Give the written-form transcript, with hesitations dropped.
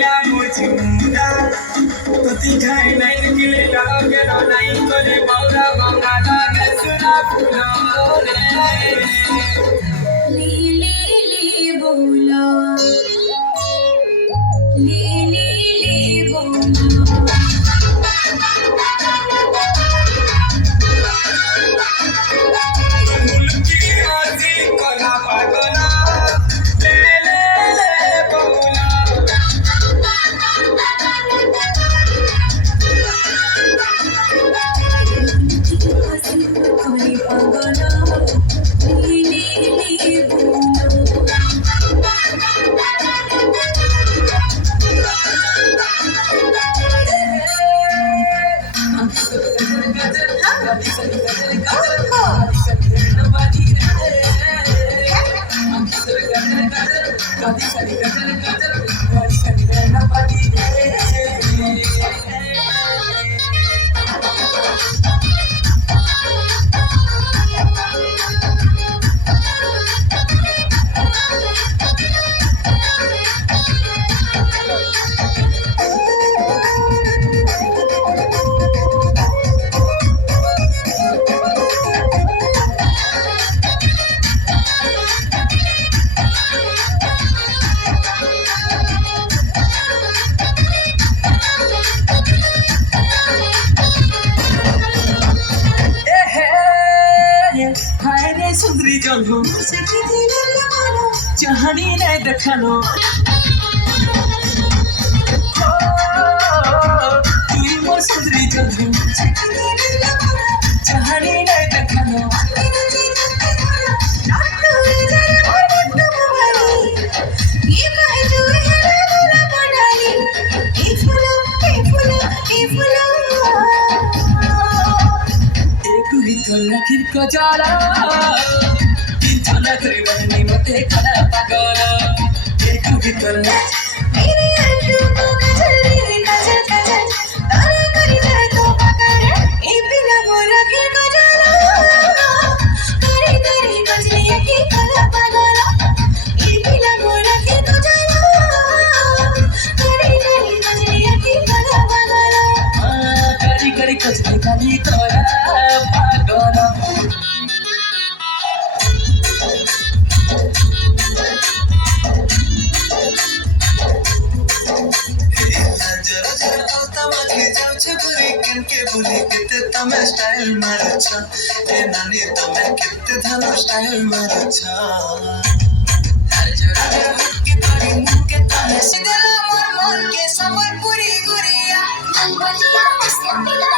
la mochila Toti khai nai kile lalo kero nai kore baura baura da gesuna fulore li li li bola li li li bola Ulki aji kala pagala le le le bola kore pagala li li li bola হায়রে সুন্দরী জন্ম চাহানি নাই দেখানো তুই মোর সুন্দরী জন্ম চাহানি নাই দেখানো এগুলি তোর রাখির কজালা তিন ছলা করে বানি মতে খানা পাগল এগুলি তোর কারি কারি কজলি কালি তোরা পাগল जरा जरा आता माझे जाऊचे बुरी किनके बुली किती तमे स्टाईल मारछा ए नानी तमे किती धानो स्टाईल मारछा हर जरा जरा हटके तारी मुके तमे सिदला मोर मोर के समर पूरी गुरिया बलिया मस्त पिला